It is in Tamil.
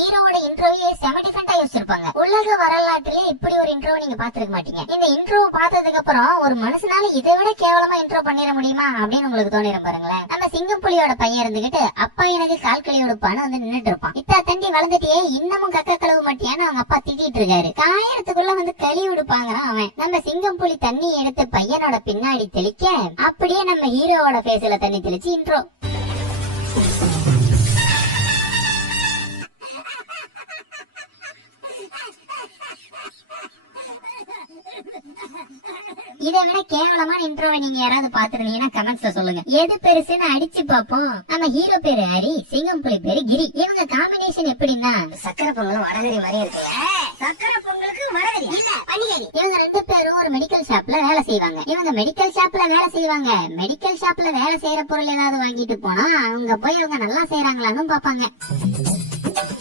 ஹீரோவோட இன்ட்ரோவே செம டிஃபரெண்டா யோசிச்சிருப்பாங்க. உலக வரலாற்றிலே இப்படி ஒரு இன்ட்ரோ நீங்க பாத்துருக்க மாட்டீங்க. இந்த இன்ட்ரோ பார்த்ததுக்கு அப்புறம் ஒரு மனுஷனால இதை விட கேவலமா இன்ட்ரோ பண்ணிட முடியுமா அப்படின்னு உங்களுக்கு தோணிரும் பாருங்களேன். நம்ம சிங்கப்புலியோட பையன் இருந்துகிட்டு அப்பா எனக்கு கால் கழுவி கொடுப்பான்னு வந்து நின்னுட்டு இருப்பான். இத்தா தண்டி வளர்ந்துட்டே இன்னமும் கக்க கழுவு மாட்டியான்னு அவங்க அப்பா திட்டிட்டு இருக்காரு. காயறதுக்குள்ள வந்து கழுவி விடுப்பாங்கிறான் அவன். நம்ம சிங்கப்புலி தண்ணி எடுத்து பையனோட பின்னாடி தெளிக்க அப்படியே நம்ம ஹீரோவோட ஃபேஸ்ல தண்ணி தெளிச்சு இன்ட்ரோ. இதை விட கேவலமான இன்ட்ரோவை நீங்க யாராவது பாத்துருந்தீங்கன்னா கமெண்ட்ஸ்ல சொல்லுங்க. எது பெருசுன்னு அடிச்சு பாப்போம். நம்ம ஹீரோ பேரு ஹரி, சிங்கம்புலி பேரு கிரி. இவங்க காம்பினேஷன் எப்படின்னா சக்கரை பொங்கலும் வடகரி மாதிரி இருக்கு. சக்கரை பொங்கலுக்கு வடகரி இல்ல பனிகரி. இவங்க ரெண்டு பேரும் ஒரு மெடிக்கல் ஷாப்ல வேலை செய்வாங்க. இவங்க மெடிக்கல் ஷாப்ல வேலை செய்வாங்க. மெடிக்கல் ஷாப்ல வேலை செய்யற பொருள் ஏதாவது வாங்கிட்டு போனா அவங்க போய் அவங்க நல்லா செய்யறாங்களான்னு பாப்பாங்க.